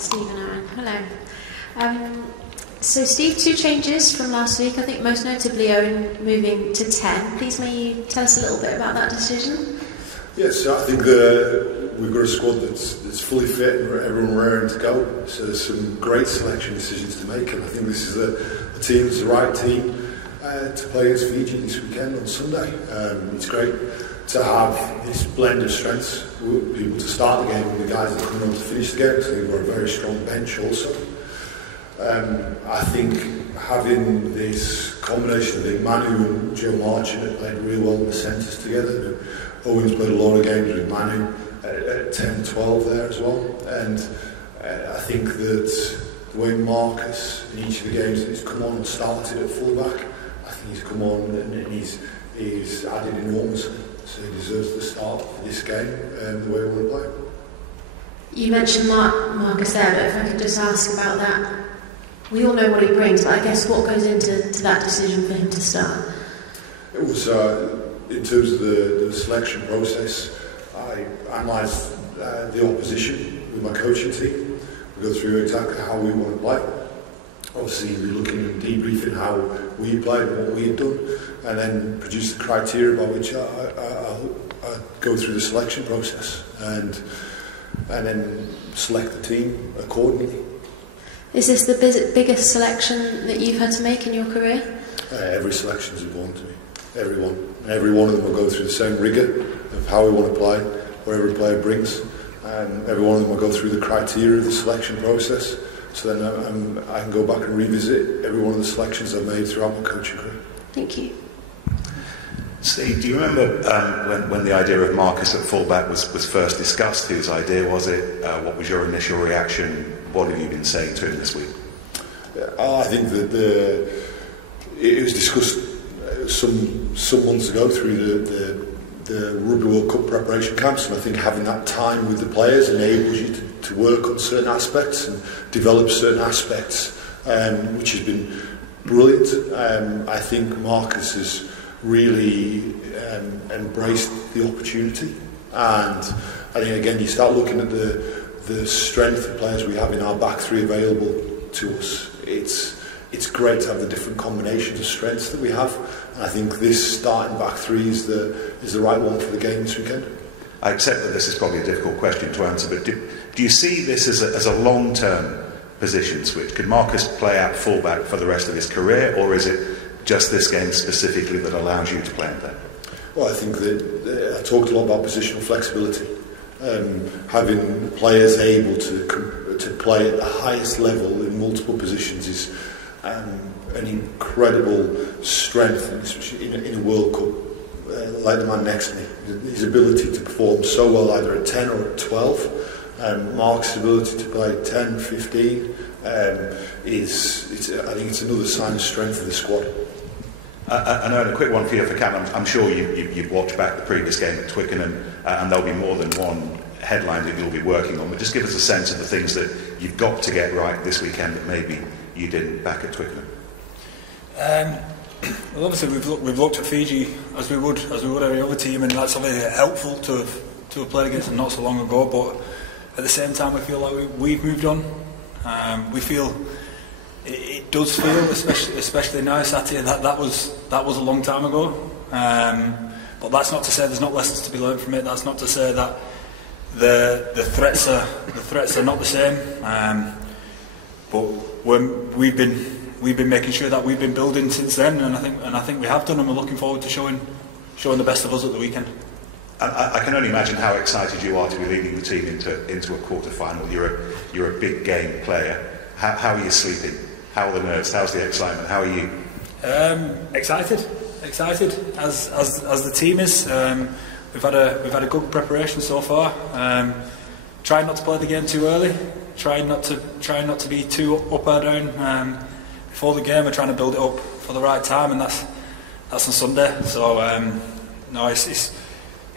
Steve and Aaron, hello. So Steve, 2 changes from last week, I think most notably Owen moving to 10. Please may you tell us a little bit about that decision? Yes, I think we've got a squad that's fully fit and everyone raring to go. So there's some great selection decisions to make, and I think this is a team that's the right team to play against Fiji this weekend on Sunday. It's great to have this blend of strengths. We'll be able to start the game with the guys that come on to finish the game, so we've got a very strong bench also. I think having this combination of Manu and Joe Marchant have played really well in the centres together. Owen's played a lot of games with Manu at 10-12 there as well, and I think that the way Marcus in each of the games that he's come on and started at fullback, I think he's come on and he's added enormously, so he deserves the start for this game and the way we want to play. You mentioned Marcus there, but if I could just ask about that. We all know what he brings, but I guess what goes into that decision for him to start? It was, in terms of the selection process, I analysed the opposition with my coaching team. We go through exactly how we want to play. Obviously, we're looking and debriefing how we played and what we had done, and then produce the criteria by which I go through the selection process and then select the team accordingly. Is this the biggest selection that you've had to make in your career? Every selection is important to me. Every one of them will go through the same rigour of how we want to play, what every player brings. Every one of them will go through the criteria of the selection process. So then I can go back and revisit every one of the selections I've made throughout my coaching career. Thank you. Steve, do you remember when the idea of Marcus at fullback was first discussed? Whose idea was it? What was your initial reaction? What have you been saying to him this week? I think that it was discussed some months ago through the Rugby World Cup preparation camps, and I think having that time with the players enables you to work on certain aspects and develop certain aspects, which has been brilliant. I think Marcus has really embraced the opportunity, and I think again you start looking at the strength of players we have in our back three available to us. It's great to have the different combinations of strengths that we have, and I think this starting back three is the right one for the game this weekend. I accept that this is probably a difficult question to answer, but do you see this as a long-term position switch? Could Marcus play out fullback for the rest of his career, or is it just this game specifically that allows you to play him there? Well, I think that I talked a lot about positional flexibility. Having players able to play at the highest level in multiple positions is an incredible strength in a World Cup. Like the man next to me, his ability to perform so well either at 10 or at 12. Mark's ability to play 10, 15 I think it's another sign of strength of the squad. And a quick one for you for Cam. I'm sure you've watched back the previous game at Twickenham, and there'll be more than one headline that you'll be working on, but just give us a sense of the things that you've got to get right this weekend that maybe you didn't back at Twickenham. Well, obviously we've looked at Fiji as we would every other team, and that's obviously helpful to have played against them not so long ago, but at the same time we feel like we've moved on. We feel it does feel, especially now Saturday, that was a long time ago. But that's not to say there's not lessons to be learned from it. That's not to say that the threats are not the same. But we've been making sure that we've been building since then, and I think we have done, and we're looking forward to showing the best of us at the weekend. I can only imagine how excited you are to be leading the team into a quarter-final. You're a big game player. How are you sleeping? How are the nerves? How's the excitement? How are you? Excited as the team is. We've had a good preparation so far. Trying not to play the game too early. Trying not to be too up or down before the game. We're trying to build it up for the right time, and that's on Sunday. So no, it's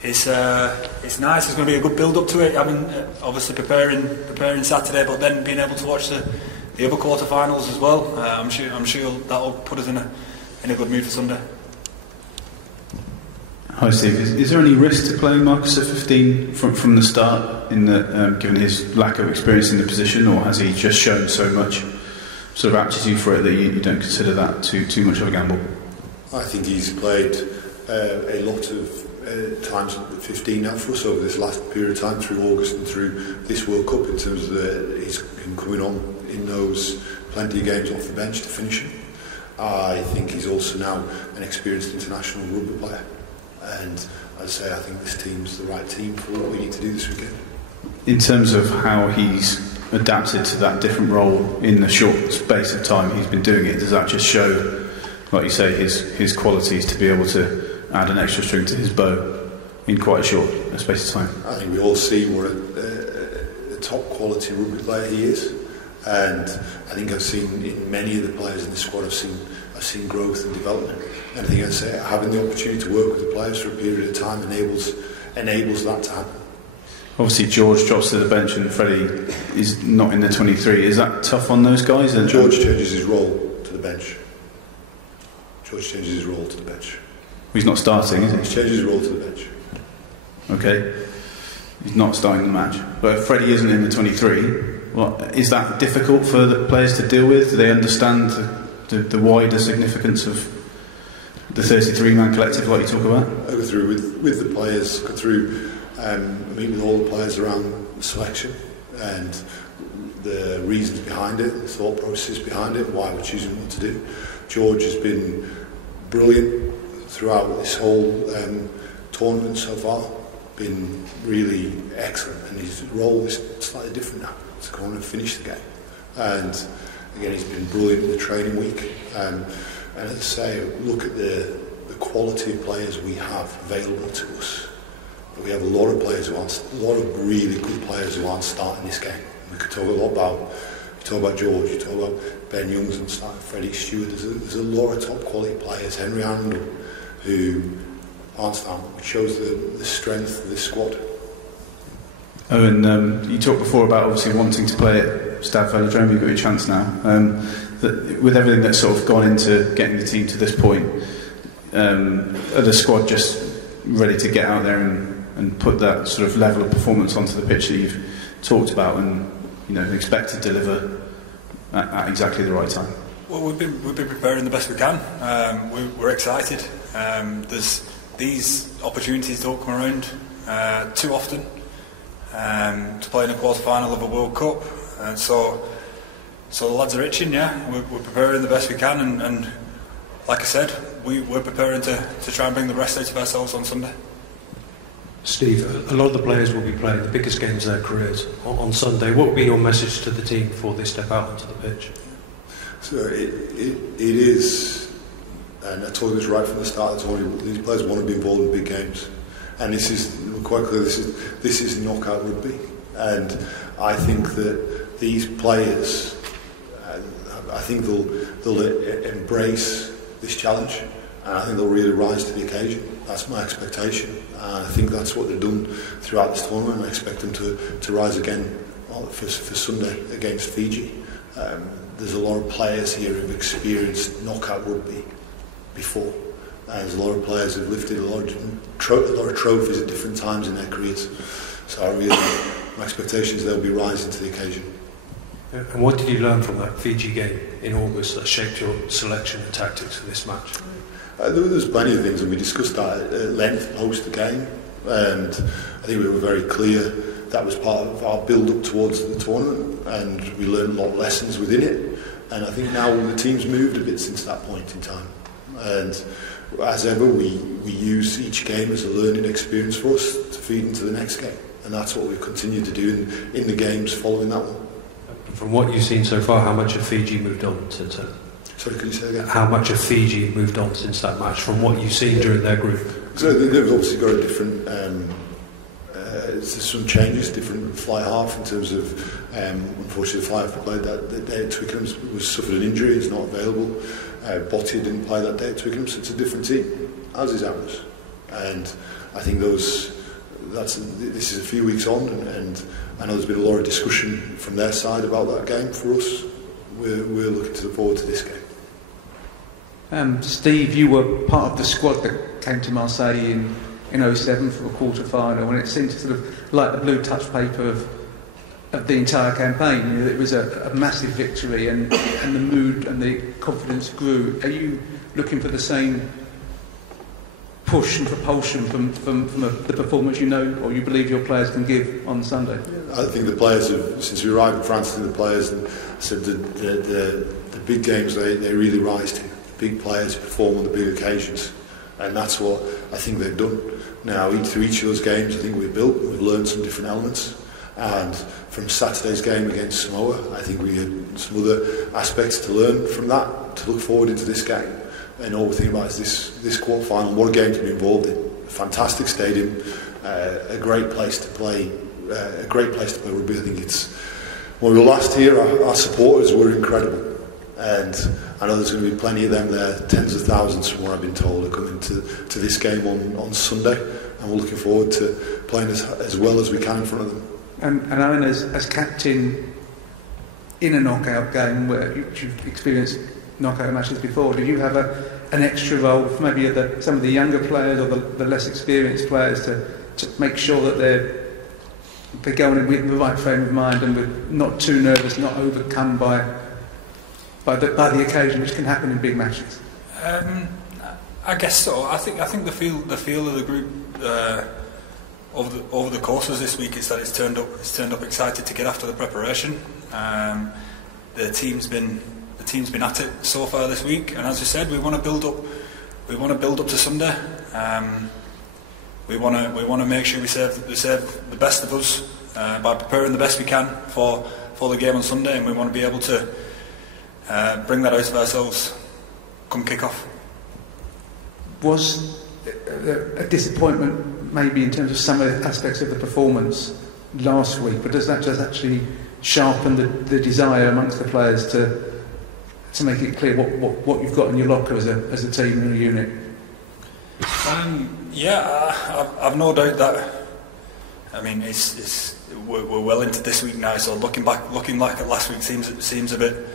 nice. It's going to be a good build up to it. Having obviously preparing Saturday, but then being able to watch the other quarterfinals as well. I'm sure that'll put us in a good mood for Sunday. Hi Steve, is there any risk to playing Marcus at 15 from the start in the given his lack of experience in the position, or has he just shown so much sort of aptitude for it that you don't consider that too much of a gamble? I think he's played a lot of times 15 now for us over this last period of time, through August and through this World Cup, in terms of him coming on in those plenty of games off the bench to finish him. I think he's also now an experienced international rugby player, and I'd say I think this team's the right team for what we need to do this weekend. In terms of how he's adapted to that different role in the short space of time he's been doing it, does that just show, like you say, his qualities to be able to add an extra string to his bow in quite a short space of time? I think we all see what a top quality rugby player he is, and I think I've seen in many of the players in the squad, I've seen growth and development, and I think I'd say having the opportunity to work with the players for a period of time enables that to happen. Obviously George drops to the bench and Freddie is not in the 23. Is that tough on those guys? And George changes his role to the bench. He's not starting, is he? He changes his role to the bench. Okay. He's not starting the match. But if Freddie isn't in the 23, well, is that difficult for the players to deal with? Do they understand the wider significance of the 33-man collective like you talk about? I go through with the players, go through meet with all the players around the selection and the reasons behind it, the thought process behind it, why we're choosing what to do. George has been brilliant throughout this whole tournament so far, been really excellent, and his role is slightly different now, to go on and finish the game. And again, he's been brilliant in the training week, and as I say, look at the quality of players we have available to us. We have a lot of players a lot of really good players who aren't starting this game. We could talk a lot about, you talk about George, you talk about Ben Youngs and starting Freddie Stewart. There's a lot of top quality players, Henry Arundel, who aren't starting, which shows the strength of this squad. Oh, and you talked before about obviously wanting to play at Stade Velodrome. You've got your chance now. With everything that's sort of gone into getting the team to this point, are the squad just ready to get out there and put that sort of level of performance onto the pitch that you've talked about and expect to deliver at exactly the right time? Well, we've been preparing the best we can. We're excited. There's these opportunities don't come around too often to play in a quarter-final of a World Cup, and so the lads are itching. Yeah, we're preparing the best we can, and like I said, we're preparing to try and bring the best out of ourselves on Sunday. Steve, a lot of the players will be playing the biggest games of their careers on Sunday. What will be your message to the team before they step out onto the pitch? So it is, and I told this right from the start, these players want to be involved in big games, and this is quite clear. This is knockout rugby, and I think that these players, I think they'll embrace this challenge, and I think they'll really rise to the occasion. That's my expectation, and I think that's what they've done throughout this tournament, and I expect them to rise again for Sunday against Fiji. There's a lot of players here who've experienced knockout rugby before, and there's a lot of players who've lifted a lot of trophies at different times in their careers. So my expectation is they'll be rising to the occasion. And what did you learn from that Fiji game in August that shaped your selection and tactics for this match? There was plenty of things, and we discussed that at length post the game, and I think we were very clear that was part of our build-up towards the tournament, and we learned a lot of lessons within it, and I think now the team's moved a bit since that point in time, and as ever we use each game as a learning experience for us to feed into the next game, and that's what we've continued to do in the games following that one. From what you've seen so far, how much have Fiji moved on since then? Sorry, can you say again? How much have Fiji moved on since that match, from what you've seen during their group? So they've obviously got a different, some changes, different fly half in terms of, unfortunately the fly half that played that day at Twickenham suffered an injury, is not available. Botti didn't play that day at Twickenham, so it's a different team, as is ours. And I think this is a few weeks on, and I know there's been a lot of discussion from their side about that game. For us, we're looking forward to this game. Steve, you were part of the squad that came to Marseille in in 07 for a quarter-final, and it seemed to sort of light the blue touch paper of the entire campaign. You know, it was a massive victory, and the mood and the confidence grew. Are you looking for the same push and propulsion from the performance or you believe your players can give on Sunday? I think the players have, since we arrived in France, I think the players said the big games they really rise to. Big players perform on the big occasions, and that's what I think they've done. Now, through each of those games, I think we've learned some different elements, and from Saturday's game against Samoa, I think we had some other aspects to learn from that, to look forward into this game. And all we think about is this quarter-final. What a game to be involved in. A fantastic stadium, a great place to play. A great place to play rugby. I think it's. When we were last here, our supporters were incredible, and I know there's going to be plenty of them there. Tens of thousands, from what I've been told, are coming to this game on Sunday, and we're looking forward to playing as well as we can in front of them. And Owen, as captain in a knockout game where you've experienced knockout matches before, did you have an extra role for maybe some of the younger players or the less experienced players to make sure that they're going in with the right frame of mind and with not too nervous, not overcome by the occasion, which can happen in big matches? I guess so. I think the feel of the group over the course of this week is that it's turned up excited to get after the preparation. The team's been at it so far this week, and as you said, we want to build up to Sunday. We want to make sure we serve the best of us by preparing the best we can for the game on Sunday, and we want to be able to bring that out of ourselves come kick-off. Was a disappointment maybe in terms of some of the aspects of the performance last week, but does that just actually sharpen the desire amongst the players to make it clear what you've got in your locker as a team and a unit? I've no doubt that. I mean, we're well into this week now, so looking back at last week seems a bit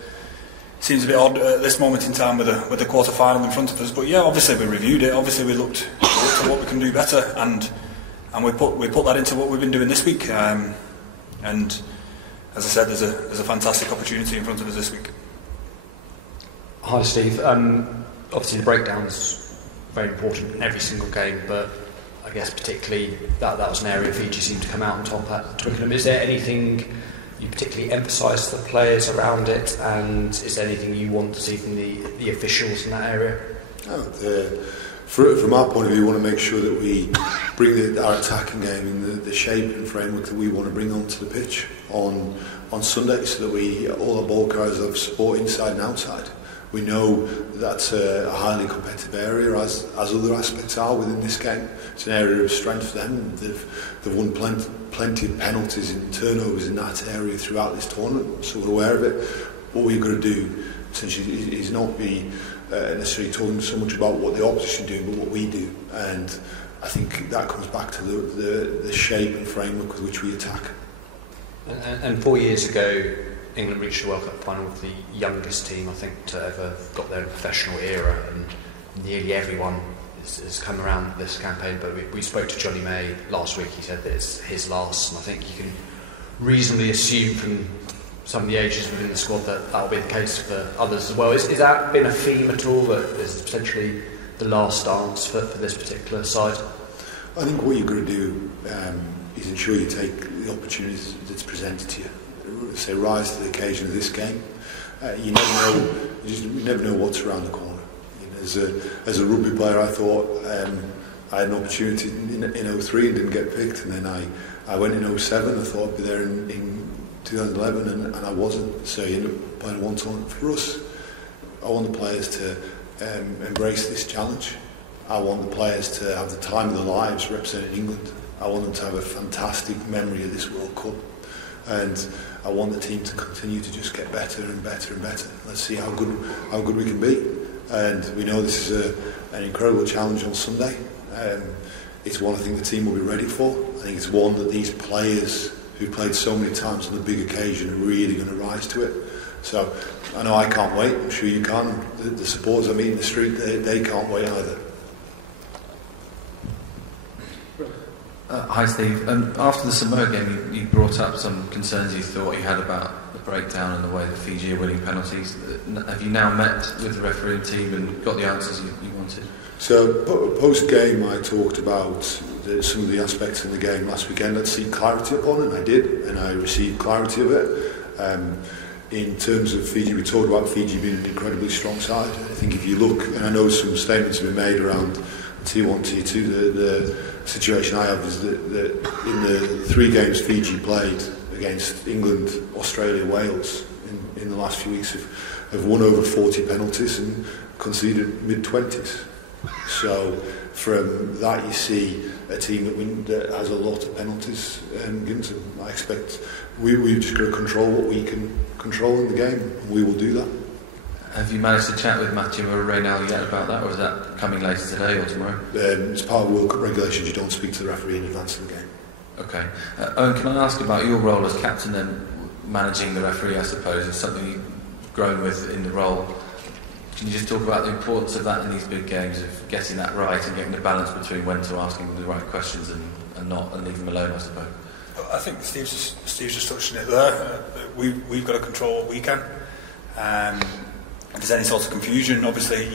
odd at this moment in time with the quarter final in front of us. But yeah, obviously we reviewed it. Obviously we looked at what we can do better, and we put that into what we've been doing this week. And as I said, there's a fantastic opportunity in front of us this week. Hi Steve. Obviously the breakdown's very important in every single game, but I guess particularly that was an area Fiji seemed to come out on top at Twickenham. Is there anything you particularly emphasise to the players around it, and is there anything you want to see from the officials in that area? From our point of view, we want to make sure that we bring our attacking game in the shape and framework that we want to bring onto the pitch on Sunday, so that all our ball carriers have support inside and outside. We know that's a highly competitive area, as other aspects are within this game. It's an area of strength for them. They've won plenty of penalties and turnovers in that area throughout this tournament, so we're aware of it. What we've got to do, essentially, is not be necessarily talking so much about what the opposition do, but what we do. And I think that comes back to the shape and framework with which we attack. And 4 years ago, England reached the World Cup final with the youngest team, I think, to ever got there in a professional era, and nearly everyone has come around this campaign. But we spoke to Johnny May last week. He said that it's his last, and I think you can reasonably assume from some of the ages within the squad that will be the case for others as well. Is that been a theme at all, that this is potentially the last dance for this particular side? I think what you've got to do is ensure you take the opportunities that's presented to you. Say, rise to the occasion of this game. You never know what's around the corner. You know, as a rugby player, I thought I had an opportunity in 03 and didn't get picked, and then I went in 07. I thought I'd be there in 2011, and I wasn't. So you end up playing one tournament. For us, I want the players to embrace this challenge. I want the players to have the time of their lives representing England. I want them to have a fantastic memory of this World Cup. And I want the team to continue to just get better and better and better. Let's see how good we can be. And we know this is an incredible challenge on Sunday. It's one I think the team will be ready for. I think it's one that these players who played so many times on the big occasion are really going to rise to it. So I know I can't wait. I'm sure you can. The supporters I meet in the street, they can't wait either. Hi Steve. After the Samoa game, you brought up some concerns you thought you had about the breakdown and the way that Fiji are winning penalties. Have you now met with the refereeing team and got the answers you wanted? So post-game I talked about some of the aspects in the game last weekend I'd seek clarity upon, and I did, and I received clarity of it. In terms of Fiji, we talked about Fiji being an incredibly strong side. I think if you look, and I know some statements have been made around T1, T2, the situation I have is that in the 3 games Fiji played against England, Australia, Wales in the last few weeks have won over 40 penalties and conceded mid-20s. So from that you see a team that has a lot of penalties given to them. I expect we've just got to control what we can control in the game, and we will do that. Have you managed to chat with Matthew Reynal yet about that, or is that coming later today or tomorrow? It's part of World Cup regulations, you don't speak to the referee in advance of the game. Okay. Owen, can I ask about your role as captain and managing the referee, I suppose? It's something you've grown with in the role. Can you just talk about the importance of that in these big games, of getting that right and getting the balance between when to ask him the right questions and not, and leave him alone, I suppose? I think Steve's just touched on it there. We've got to control what we can. If there's any sort of confusion, obviously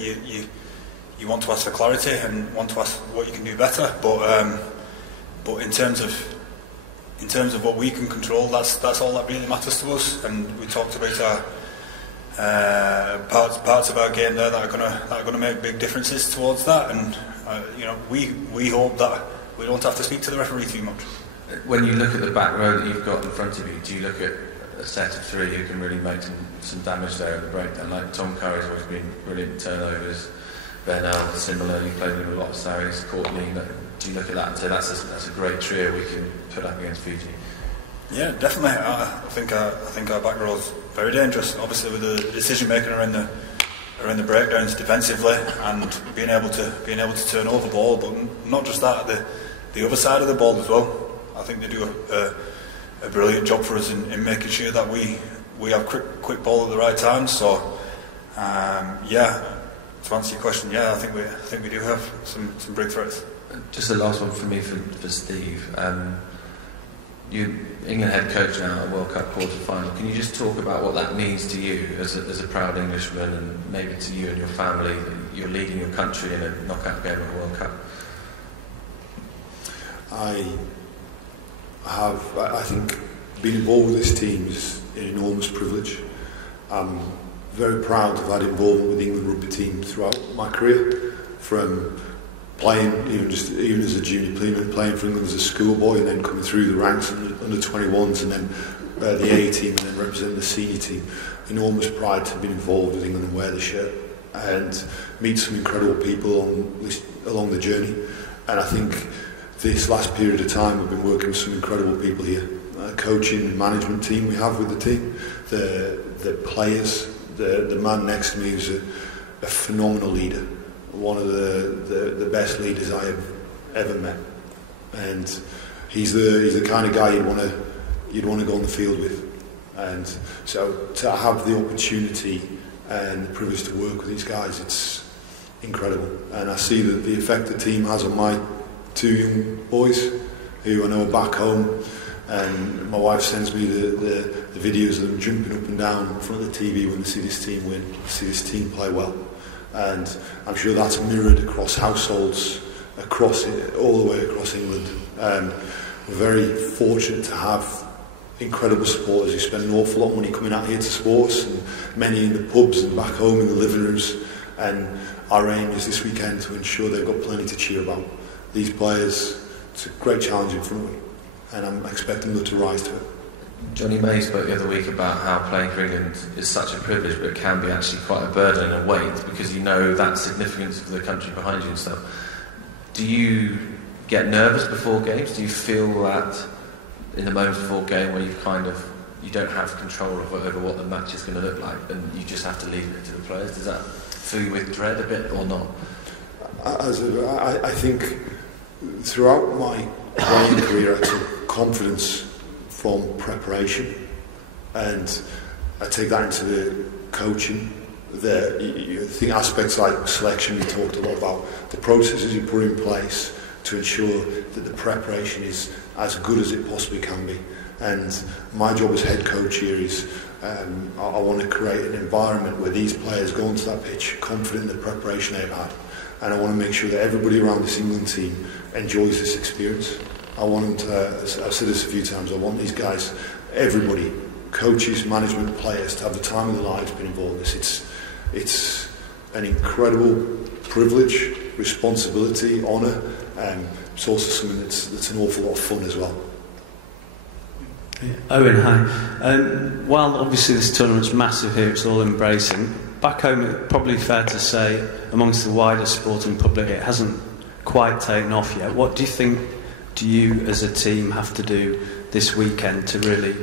you want to ask for clarity and want to ask what you can do better. But in terms of what we can control, that's all that really matters to us. And we talked about our parts of our game there that are gonna make big differences towards that. And we hope that we don't have to speak to the referee too much. When you look at the back row that you've got in front of you, do you look at a set of 3 who can really make some damage there at the breakdown? Like Tom Curry's always been brilliant turnovers, Bernal similarly played with a lot of Saris, Courtney. Do you look at that and say that's a great trio we can put up against Fiji? Yeah, definitely. I think our back row is very dangerous. Obviously, with the decision making around the breakdowns defensively and being able to turn over the ball, but not just that, the other side of the ball as well. I think they do a brilliant job for us in making sure that we have quick ball at the right time. So to answer your question, I think we do have some big threats. Just the last one for me for Steve. You England head coach now at World Cup quarterfinal. Can you just talk about what that means to you as a proud Englishman, and maybe to you and your family, that you're leading your country in a knockout game at the World Cup? I think being involved with this team is an enormous privilege. I'm very proud to have had involvement with the England rugby team throughout my career, from playing even as a junior player, playing for England as a schoolboy, and then coming through the ranks under 21s, and then the A team, and then representing the senior team. Enormous pride to have been involved with England and wear the shirt and meet some incredible people along the journey. And I think this last period of time we've been working with some incredible people here, coaching and management team we have with the team, the players, the man next to me who's a phenomenal leader, one of the best leaders I have ever met, and he's the kind of guy you'd want to go on the field with. And so to have the opportunity and the privilege to work with these guys, it's incredible. And I see that the effect the team has on my 2 young boys who I know are back home, and my wife sends me the videos of them jumping up and down in front of the TV when they see this team win, see this team play well. And I'm sure that's mirrored across households, all the way across England. We're very fortunate to have incredible supporters who spend an awful lot of money coming out here to support us, and many in the pubs and back home in the living rooms. And our aim is this weekend to ensure they've got plenty to cheer about. These players, it's a great challenge in front of them, and I'm expecting them to rise to it. Johnny May spoke the other week about how playing for England is such a privilege, but it can be actually quite a burden and a weight, because you know that significance of the country behind you and stuff. Do you get nervous before games? Do you feel that in the moments before game where you don't have control over what the match is going to look like, and you just have to leave it to the players? Does that fill you with dread a bit or not? I think throughout my playing career I took confidence from preparation, and I take that into the coaching. I think aspects like selection, we talked a lot about the processes you put in place to ensure that the preparation is as good as it possibly can be. And my job as head coach here is I want to create an environment where these players go onto that pitch confident in the preparation they've had, and I want to make sure that everybody around this England team enjoys this experience. I want them to, I've said this a few times, I want these guys, everybody, coaches, management, players, to have the time of their lives being involved in this. It's an incredible privilege, responsibility, honour, it's also something that's an awful lot of fun as well. Owen, hi. While obviously this tournament's massive here, it's all embracing, back home it's probably fair to say amongst the wider sporting public it hasn't quite taken off yet. What do you think you as a team have to do this weekend to really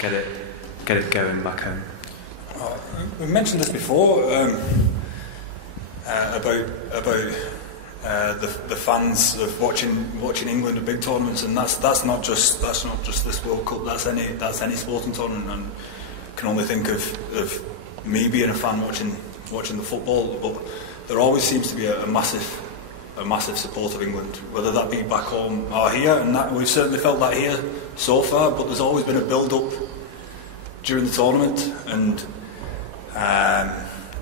get it going back home? We mentioned this before about the fans of watching England at big tournaments, and that's not just this World Cup. That's any sporting tournament. And I can only think of me being a fan watching the football, but there always seems to be a massive support of England, whether that be back home or here, and that we've certainly felt that here so far. But there's always been a build-up during the tournament, and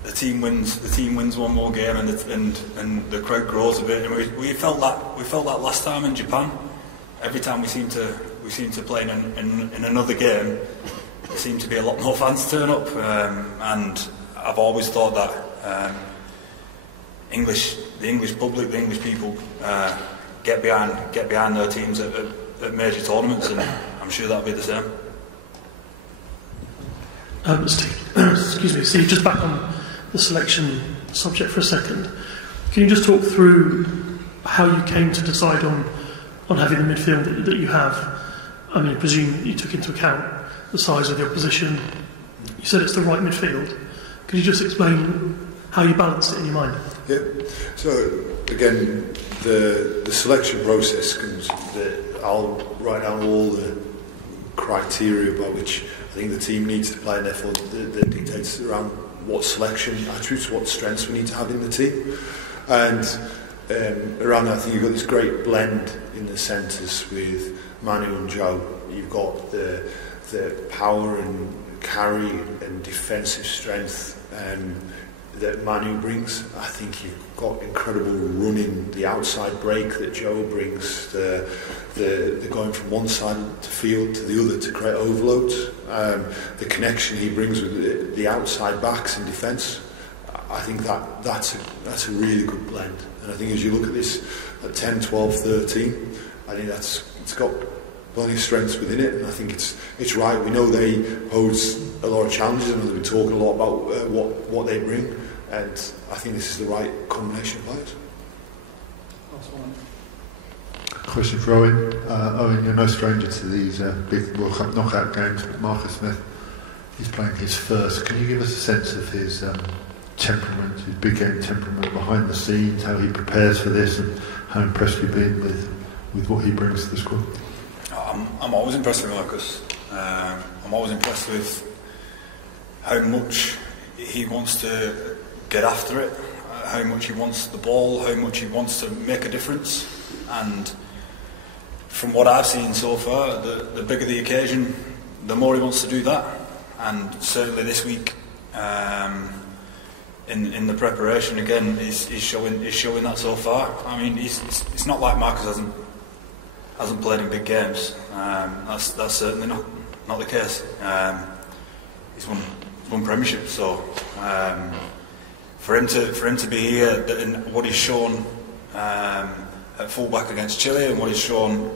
the team wins one more game, and the crowd grows a bit. And we felt that last time in Japan. Every time we seem to play in another game, there seem to be a lot more fans turn up, and I've always thought that the English public, the English people get behind their teams at major tournaments, and I'm sure that'll be the same. Steve, just back on the selection subject for a second. Can you just talk through how you came to decide on having the midfield that you have? I mean, I presume you took into account the size of the opposition. You said it's the right midfield. Could you just explain how you balanced it in your mind? Yeah. So again, the selection process comes. I'll write down all the criteria by which I think the team needs to play, and therefore that dictates around what selection attributes, what strengths we need to have in the team. And around that, I think you've got this great blend in the centres with Manu and Joe. You've got the power and carry and defensive strength that Manu brings. I think you've got incredible running, the outside break that Joe brings, the going from one side of the field to the other to create overloads, the connection he brings with the outside backs in defence. I think that's a really good blend. And I think as you look at this at 10, 12, 13, I think it's got plenty of strengths within it, and I think it's right. We know they pose a lot of challenges, and they've been talking a lot about what they bring, and I think this is the right combination of players. Question for Owen. Owen, you're no stranger to these big World Cup knockout games, but Marcus Smith, he's playing his first. Can you give us a sense of his temperament, his big game temperament behind the scenes, how he prepares for this, and how impressed you've been with what he brings to the squad? I'm always impressed with Marcus. I'm always impressed with how much he wants to get after it, how much he wants the ball, how much he wants to make a difference. And from what I've seen so far, the bigger the occasion, the more he wants to do that. And certainly this week, in the preparation, again, he's showing that so far. I mean, it's not like Marcus hasn't played in big games. That's certainly not the case. He's won Premiership, so for him to be here, and what he's shown at fullback against Chile, and what he's shown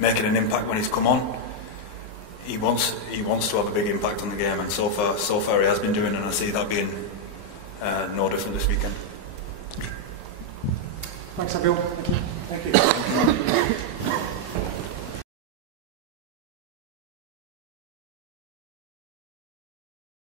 making an impact when he's come on, he wants to have a big impact on the game, and so far he has been doing, and I see that being no different this weekend. Thanks, everyone. Thank you.